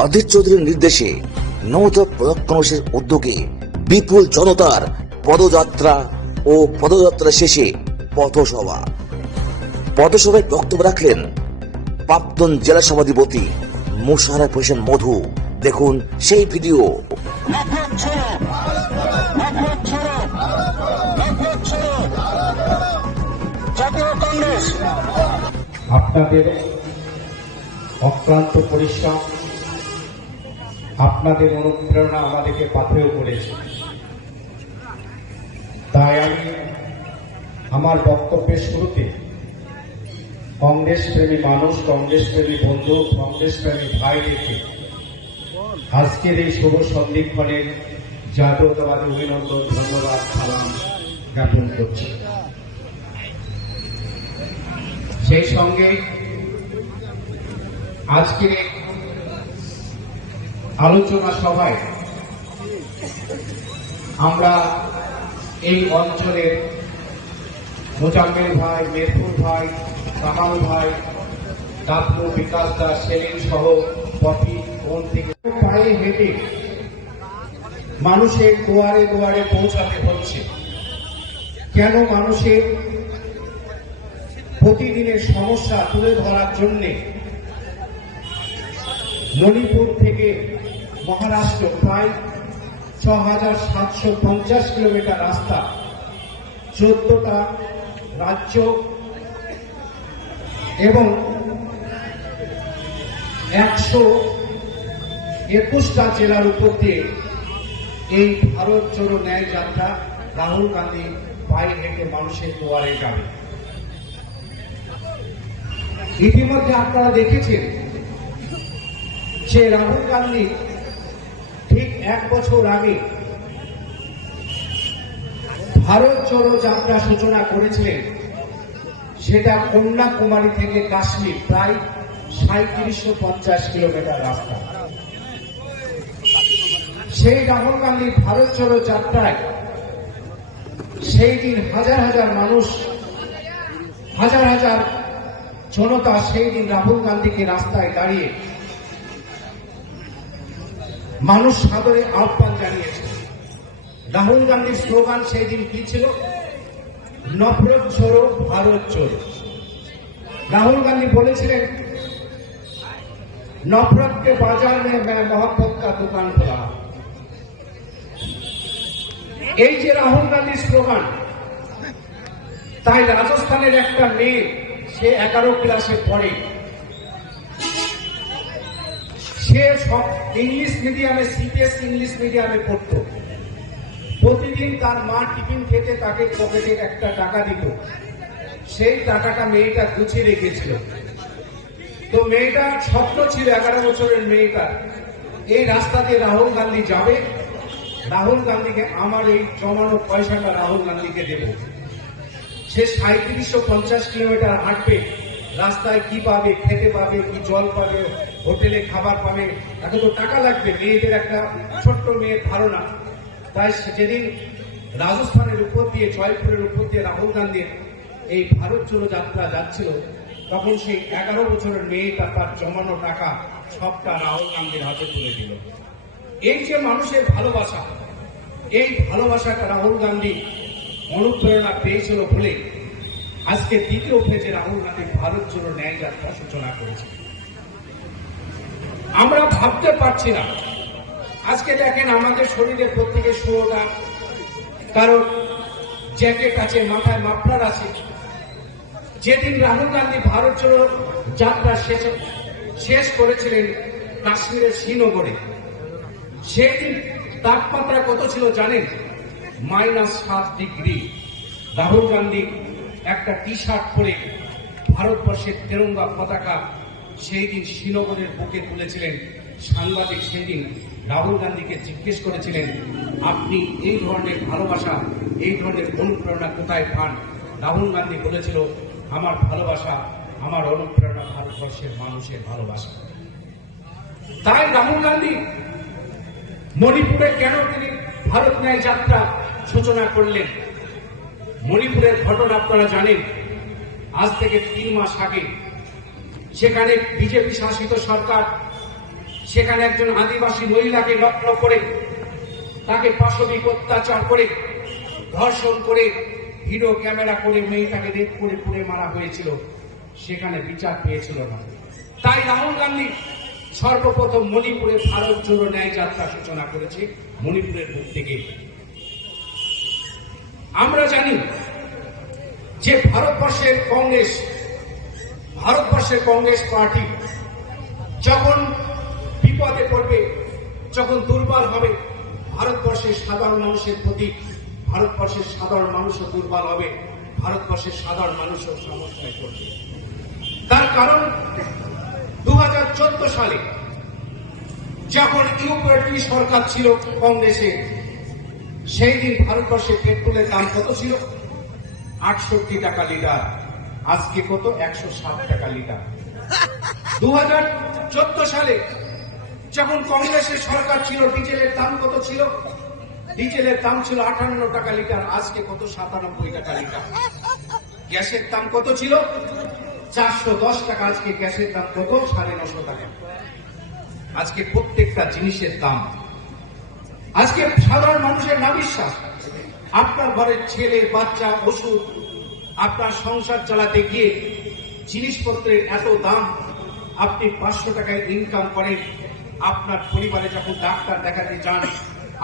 অধীর চৌধুরীর নির্দেশে নমতা প্রদক্ষণসের উদ্যোগে বিপুল জনতার পদযাত্রা ও পদযাত্রা শেষে পথসভা। পথসভায় বক্তব্য রাখলেন প্রাক্তন জেলা সভাধিপতি মোশারফ হোসেন মধু। দেখুন সেই ভিডিও। আপনাদের অক্লান্ত পরিশ্রম আপনাদের অনুপ্রেরণা আমাদেরকে পাথেয় করেছে। তাই আমি আমার বক্তব্যের শুরুতে কংগ্রেস প্রেমী মানুষ কংগ্রেস প্রেমী বন্ধু কংগ্রেস প্রেমী ভাইদেরকে আজকের এই শুভ সন্ধিক্ষণের জাতীয়তাবাদ অভিনন্দন, ধন্যবাদ, সালাম জ্ঞাপন করছি। সেই সঙ্গে আজকের এই আলোচনা সভায় আমরা এই অঞ্চলের মোজাম্মেল ভাই, মেরপুর ভাই, কামাল ভাই দাপনু বিকাশ দাস সেলিম সহ পপি কোন থেকে পায়ে হেঁটে মানুষের দুয়ারে দুয়ারে পৌঁছাতে হচ্ছে। কেন মানুষের প্রতিদিনের সমস্যা তুলে ধরার জন্য মণিপুর থেকে মহারাষ্ট্র, প্রায় ছ হাজার সাতশো পঞ্চাশ কিলোমিটার রাস্তা। চোদ্দটা রাজ্য এবং একশো একুশটা জেলার উপর দিয়ে এই ভারত জোড়ো ন্যায় যাত্রা রাহুল গান্ধী পায়ে হেঁটে মানুষের দুয়ারে যাবে। ইতিমধ্যে আপনারা দেখেছেন যে রাহুল গান্ধী ঠিক এক বছর আগে ভারত জোড়ো যাত্রা সূচনা করেছিলেন। সেটা কন্যাকুমারী থেকে কাশ্মীর, প্রায় সাঁত্রিশশো পঞ্চাশ কিলোমিটার রাস্তা। সেই রাহুল গান্ধীর ভারত জোড়ো যাত্রায় সেই দিন হাজার হাজার মানুষ, হাজার হাজার জনতা সেই দিন রাহুল গান্ধীকে রাস্তায় দাঁড়িয়ে মানুষ সাদরে আহ্বান জানিয়েছে রাহুল গান্ধীর স্লোগান সেই দিন কি ছিল নফরত ছোড়ো ভারত চোর রাহুল গান্ধী বলেছিলেন नफरत के बाजार में मैं मोहब्बत का दुकान खोला এই যে রাহুল গান্ধীর স্লোগান তাই রাজস্থানের একটা মেয়ে সে এগারো ক্লাসে পড়ে সে সব ইংলিশ মিডিয়ামে সিপিএস ইংলিশ মিডিয়ামে পড়তো। প্রতিদিন তার মা টিফিন খেতে তাকে পকেটের একটা টাকা দিত। সেই টাকাটা মেয়েটা গুছিয়ে রেখেছিল। তো মেয়েটার স্বপ্ন ছিল, এগারো বছরের মেয়েটা এই রাস্তা দিয়ে রাহুল গান্ধী যাবে। রাহুল গান্ধীকে আমার এই জমানো পয়সাটা রাহুল গান্ধীকে দেব। সে সাঁত্রিশশো পঞ্চাশ কিলোমিটার হাঁটবে, রাস্তায় কি পাবে, খেতে পাবে, কি জল পাবে হোটেলে খাবার পাবে তাকে তো টাকা লাগবে, মেয়েদের একটা ছোট্ট মেয়ের ধারণা। তাই যেদিন রাজস্থানের উপর দিয়ে, জয়পুরের উপর দিয়ে রাহুল গান্ধীর এই ভারত জোড়ো যাত্রা যাচ্ছিল, তখন সেই এগারো বছরের মেয়েটা তার জমানো টাকা সবটা রাহুল গান্ধীর হাতে তুলে দিল। এই যে মানুষের ভালোবাসা, এই ভালোবাসাটা রাহুল গান্ধী অনুপ্রেরণা পেয়েছিল বলে আজকে দ্বিতীয় ফেজে রাহুল গান্ধী ভারত জোড়ো ন্যায় যাত্রা সূচনা করেছে। আমরা ভাবতে পারছি না। আজকে দেখেন আমাদের শরীরে প্রত্যেকের ষোলোটা কারণ জ্যাকেট আছে, মাথায় মাফলার আছে। যেদিন রাহুল গান্ধী ভারত জোড়ো যাত্রা শেষ শেষ করেছিলেন কাশ্মীরের শ্রীনগরে, সেদিন তাপমাত্রা কত ছিল জানেন? মাইনাস সাত ডিগ্রি রাহুল গান্ধী একটা টি শার্ট পরে ভারতবর্ষের তেরঙ্গা পতাকা সেই দিন শ্রীনগরের বুকে তুলেছিলেন সাংবাদিক সেদিন রাহুল গান্ধীকে জিজ্ঞেস করেছিলেন, আপনি এই ধরনের ভালোবাসা, এই ধরনের অনুপ্রেরণা কোথায় পান? রাহুল গান্ধী বলেছিল, আমার ভালোবাসা, আমার অনুপ্রেরণা ভারতবর্ষের মানুষের ভালোবাসা। তাই রাহুল গান্ধী মণিপুরে কেন তিনি ভারত ন্যায় যাত্রা সূচনা করলেন? মণিপুরের ঘটনা আপনারা জানেন, আজ থেকে তিন মাস আগে সেখানে বিজেপি শাসিত সরকার, সেখানে একজন আদিবাসী মহিলাকে নগ্ন করে, তাকে পাশবিক অত্যাচার করে, ধর্ষণ করে, ভিডিও ক্যামেরা করে মেয়েটাকে রেপ করে পুড়ে মারা হয়েছিল, সেখানে বিচার পেয়েছিল না। তাই রাহুল গান্ধী সর্বপ্রথম মণিপুরে ভারত জোড়ো ন্যায় যাত্রা সূচনা করেছে, মণিপুরের বুক থেকে। আমরা জানি যে ভারতবর্ষের কংগ্রেস ভারতবর্ষের কংগ্রেস পার্টি যখন বিপদে পড়বে, যখন দুর্বল হবে, ভারতবর্ষের সাধারণ মানুষের প্রতি ভারতবর্ষের সাধারণ মানুষও দুর্বল হবে, ভারতবর্ষের সাধারণ মানুষও সমস্যায় পড়বে। তার কারণ দু হাজার চোদ্দ সালে যখন ইউপিএ সরকার ছিল কংগ্রেসে, সেই দিন ভারতবর্ষে পেট্রোলের দাম কত ছিল? আটষট্টি টাকা লিটার। আজকে কত? একশো ষাট টাকা লিটার। দু হাজার চোদ্দ সালে যখন কংগ্রেসের সরকার ছিল, ডিজেলের দাম কত ছিল? ডিজেলের দাম ছিল আটান্ন টাকা লিটার, আজকে কত? সাতানব্বই টাকা লিটার। গ্যাসের দাম কত ছিল? চারশো দশ টাকা, আজকে গ্যাসের দাম কত? সাড়ে নশো টাকা। আজকে প্রত্যেকটা জিনিসের দাম। আজকে সাধারণ মানুষের না বিশ্বাস আপনার ঘরের ছেলে, বাচ্চা ওষুধ আপনার সংসার চালাতে গিয়ে জিনিসপত্রের এত দাম আপনি পাঁচশো টাকায় ইনকাম করেন। আপনার পরিবারে যখন ডাক্তার দেখাতে যান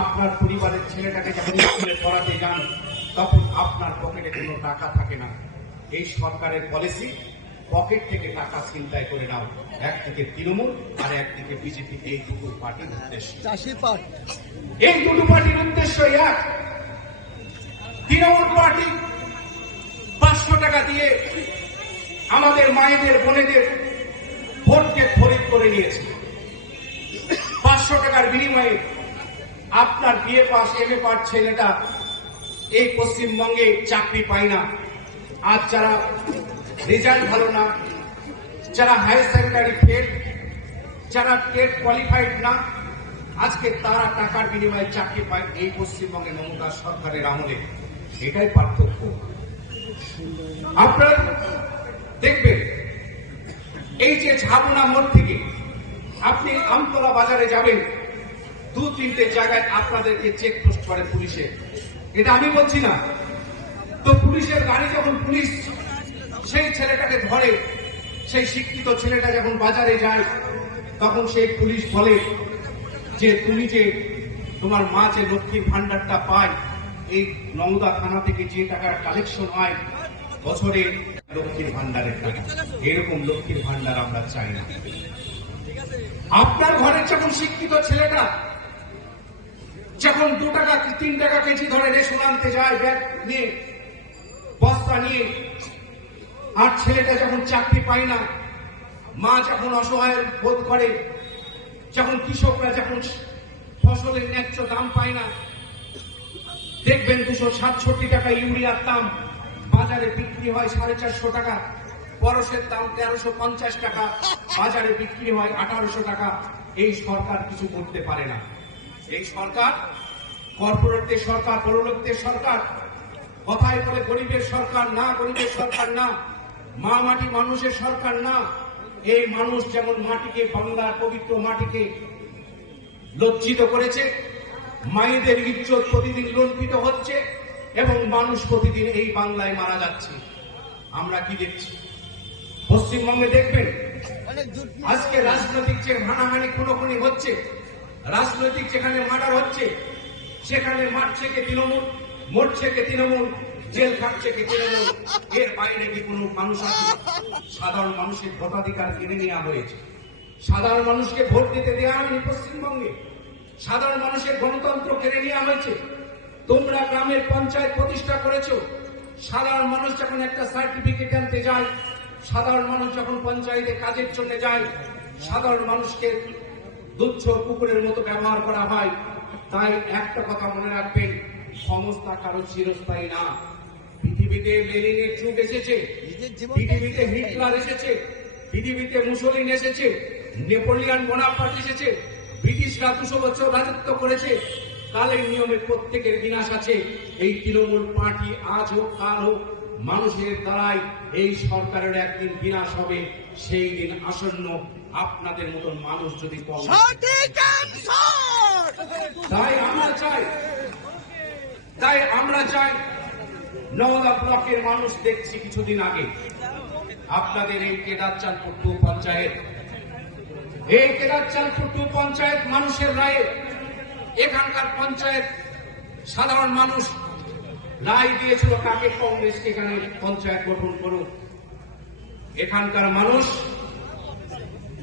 আপনার পরিবারের ছেলেটাকে যখন স্কুলে পড়াতে যান তখন আপনার পকেটে কোনো টাকা থাকে না। এই সরকারের পলিসি পকেট থেকে টাকা চিন্তায় করে নাও। একদিকে তৃণমূল আর একদিকে বিজেপি এই দুটো পার্টির উদ্দেশ্য। এই দুটো পার্টির উদ্দেশ্য এক। তৃণমূল পার্টি পাঁচশো টাকা দিয়ে আমাদের মায়েদের, বোনেদের ভোটকে খরিদ করে নিয়েছে। পাঁচশো টাকার বিনিময়ে আপনার বিয়ে পাস এম এ পাস ছেলেটা এই পশ্চিমবঙ্গে চাকরি পায় না। আর যারা রেজাল্ট ভালো না, যারা হায়ার সেকেন্ডারি ফেল, যারা টেট কোয়ালিফাইড না, আজকে তারা টাকার বিনিময়ে চাকরি পায় এই পশ্চিমবঙ্গে মমতা সরকারের আমলে। এটাই পার্থক্য। আপনারা দেখবেন, এই যে ঝাবনা মোড় থেকে আপনি আমতলা বাজারে যাবেন, দু তিনটে জায়গায় আপনাদেরকে চেক পোস্ট করে পুলিশে। এটা আমি বলছি না। তো পুলিশের গাড়ি যখন পুলিশ সেই ছেলেটাকে ধরে, সেই শিক্ষিত ছেলেটা যখন বাজারে যায়, তখন সেই পুলিশ বলে যে, তুমি যে তোমার মা যে লক্ষ্মীর ভান্ডারটা পায় এই নওদা থানা থেকে যে টাকার কালেকশন হয়, বছরে লক্ষ্মীর ভান্ডারের টাকা। এরকম লক্ষ্মীর ভান্ডার আমরা চাই না। আপনার ঘরের যখন শিক্ষিত ছেলেটা যখন দু টাকা তিন টাকা কেজি ধরে রেশন আনতে যায় ব্যাগ নিয়ে, বস্তা নিয়ে, আর ছেলেটা যখন চাকরি পায় না, মা যখন অসহায় বোধ করে, যখন কৃষকরা যখন ফসলের ন্যায্য দাম পায় না দেখবেন দুশো সাতষট্টি টাকা ইউরিয়ার দাম। বাজারে বিক্রি হয় সাড়ে চারশো টাকা। পরশের দাম তেরোশো পঞ্চাশ টাকা। বাজারে বিক্রি হয় আঠারোশো টাকা। এই সরকার কিছু করতে পারে না। এই সরকার, কর্পোরেটদের সরকার, বড়লোকদের সরকার, কথায় বলে গরিবের সরকার না, গরিবের সরকার না, মা মাটি মানুষের সরকার না। এই মানুষ যেমন মাটিকে, বাংলার পবিত্র মাটিকে লজ্জিত করেছে মায়েদের ইজ্জত প্রতিদিন লুণ্ঠিত হচ্ছে এবং মানুষ প্রতিদিন এই বাংলায় মারা যাচ্ছে। আমরা কি দেখছি? পশ্চিমবঙ্গে দেখবেন আজকে রাজনৈতিক যে হানাহানি খুনোখুনি হচ্ছে রাজনৈতিক যেখানে মার্ডার হচ্ছে সেখানে মারছে কে তৃণমূল মরছে কে তৃণমূল জেল খাটছে কে তৃণমূল এর বাইরে কি কোনো মানুষ আছে? সাধারণ মানুষের ভোটাধিকার কিনে নেওয়া হয়েছে। সাধারণ মানুষকে ভোট দিতে দেওয়া হয়নি পশ্চিমবঙ্গে। সাধারণ মানুষের গণতন্ত্র কেড়ে নেওয়া হয়েছে। তোমরা গ্রামের পঞ্চায়েত প্রতিষ্ঠা করেছ। সাধারণ মানুষ যখন একটা সার্টিফিকেট আনতে যায় সাধারণ মানুষ যখন পঞ্চায়েতে কাজের জন্য যায় সাধারণ মানুষকে দুচ্ছ কুকুরের মতো ব্যবহার করা হয়। তাই একটা কথা মনে রাখবেন ক্ষমতা কারও চিরস্থায়ী না। পৃথিবীতে লেনিনের যুগ এসেছে পৃথিবীতে হিটলার এসেছে পৃথিবীতে মুসলিন এসেছে নেপোলিয়ান বোনাপার্ট এসেছে ব্রিটিশরা দুশো বছর রাজত্ব করেছে কালের নিয়মে প্রত্যেকের বিনাশ আছে। এই তৃণমূল পার্টি আজ হোক কাল হোক মানুষের দ্বারাই এই সরকারের একদিন বিনাশ হবে সেই দিন আসন্ন আপনাদের মতন মানুষ যদি তাই আমরা চাই তাই আমরা চাই নওদা ব্লকের মানুষ দেখছি কিছুদিন আগে। আপনাদের এই কেদারচাঁদপুর পঞ্চায়েত পঞ্চায়েত মানুষের রায়ে, এখানকার পঞ্চায়েত সাধারণ মানুষ, রায় দিয়েছিল কাকে? কংগ্রেসকে এখানে পঞ্চায়েত গঠন করুক। এখানকার মানুষ,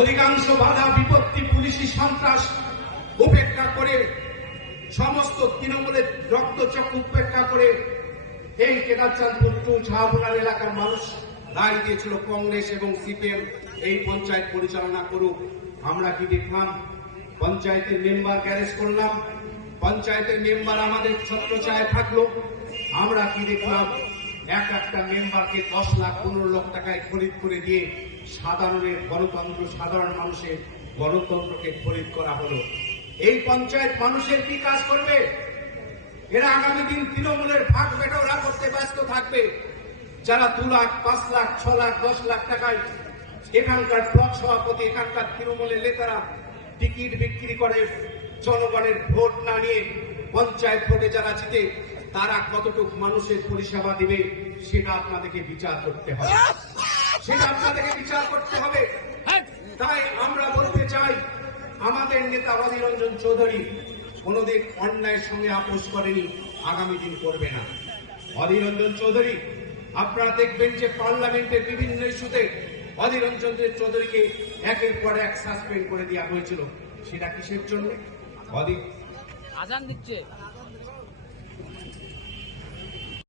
অধিকাংশ বাধা, বিপত্তি, পুলিশি সন্ত্রাস উপেক্ষা করে, সমস্ত তৃণমূলের রক্তচক্র উপেক্ষা করে, এই কেদারচাঁদপুর টু এলাকার মানুষ রায় দিয়েছিল কংগ্রেস এবং সিপিএম। এই পঞ্চায়েত পরিচালনা করুক। আমরা কি দেখলাম? পঞ্চায়েতের মেম্বার গ্যারেজ করলাম। পঞ্চায়েতের মেম্বার আমাদের ছত্রছায় থাকল। আমরা কি দেখলাম? এক একটা মেম্বারকে দশ লাখ পনেরো লাখ টাকায় খরিদ করে দিয়ে সাধারণের গণতন্ত্র, সাধারণ মানুষের গণতন্ত্রকে খরিদ করা হলো। এই পঞ্চায়েত মানুষের কি কাজ করবে? এরা আগামী দিন তৃণমূলের ভাগ বেটোরা করতে ব্যস্ত থাকবে। যারা দু লাখ, পাঁচ লাখ, ছ লাখ, দশ লাখ টাকায় এখানকার ব্লক সভাপতি, এখানকার তৃণমূলের নেতারা টিকিট বিক্রি করে জনগণের ভোট না নিয়ে পঞ্চায়েত ভোটে যারা জিতে, তারা কতটুকু মানুষের পরিষেবা দিবে, সেটা আপনাদেরকে বিচার করতে হবে। সেটা আপনাদেরকে বিচার করতে হবে। তাই আমরা বলতে চাই, আমাদের নেতা অধীররঞ্জন চৌধুরী কোনোদিন অন্যায়ের সঙ্গে আপোষ করেনি, আগামী দিন করবে না। অধীররঞ্জন চৌধুরী, আপনারা দেখবেন যে পার্লামেন্টের বিভিন্ন ইস্যুতে অধীর চন্দ্রের চৌধুরীকে একের পর এক সাসপেন্ড করে দেওয়া হয়েছিল। সেটা কিসের জন্য? অধীর আজান দিচ্ছে।